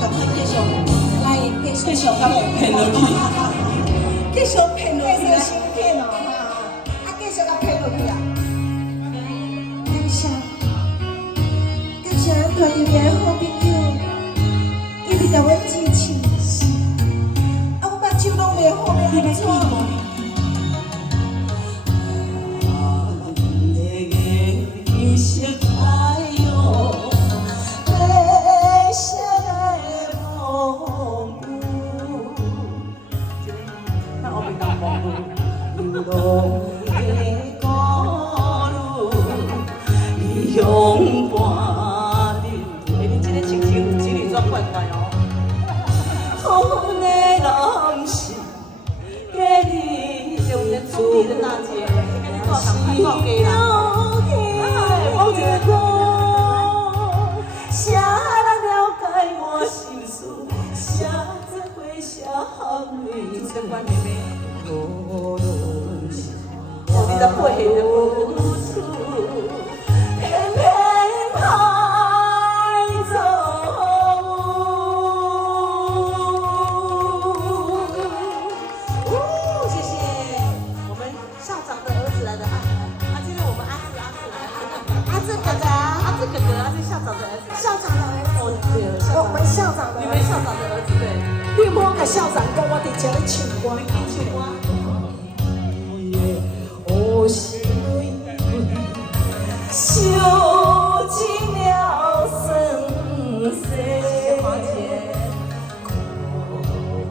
赶快继续来继续骗落去，继续骗落去啊！先骗哦，啊，继续甲骗落去啊！感谢，感谢咱团里面的好朋友，一直甲阮支持。啊，我目睭拢袂好，要安怎？ 用伴你，你这个情绪有点怪怪哦。好的男士，给你做大姐，是了解。我这个谁人了解我心事？谁才会写你这关妹妹？无论是哦，你在配合我。 我们校长的，你们校长的儿子对。你莫甲校长讲我伫这里唱歌，你唱歌。我心受尽了生死，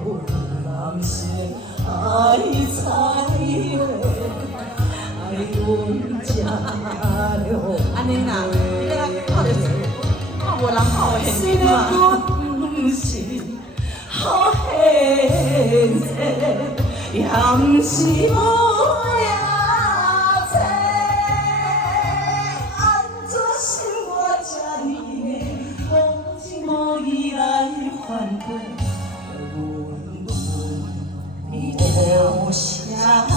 苦难是爱才会爱阮家了。安尼啦，你来靠着。 无人好的现实嘛，不是好现实，也不是无呀切。安怎想我这呢？无情无义来反对，你留下话。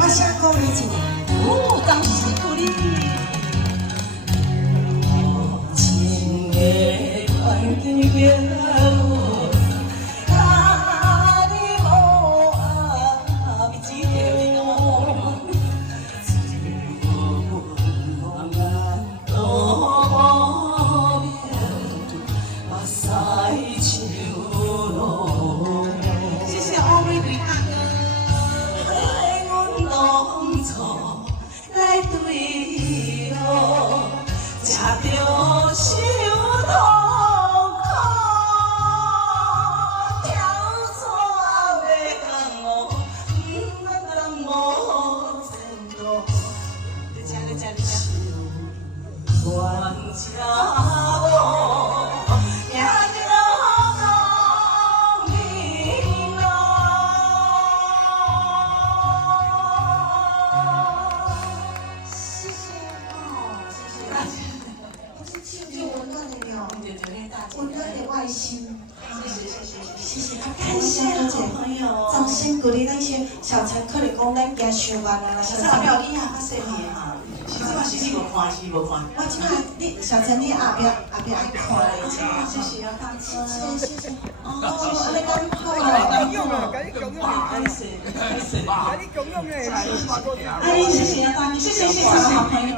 我想讲你一个，哦，恭喜你！情的环境变了。 感谢朋友，掌声鼓励那些小陈，可能讲咱行上班啊，小陈表你啊，较细腻哈。其实我是你无看，是无看。我即摆你小陈，你后壁爱看嘞，谢谢啊，谢谢。哦，你讲好啊，共用啊，赶紧共用啊，谢谢，赶紧共用诶，谢谢啊，大谢谢好朋友。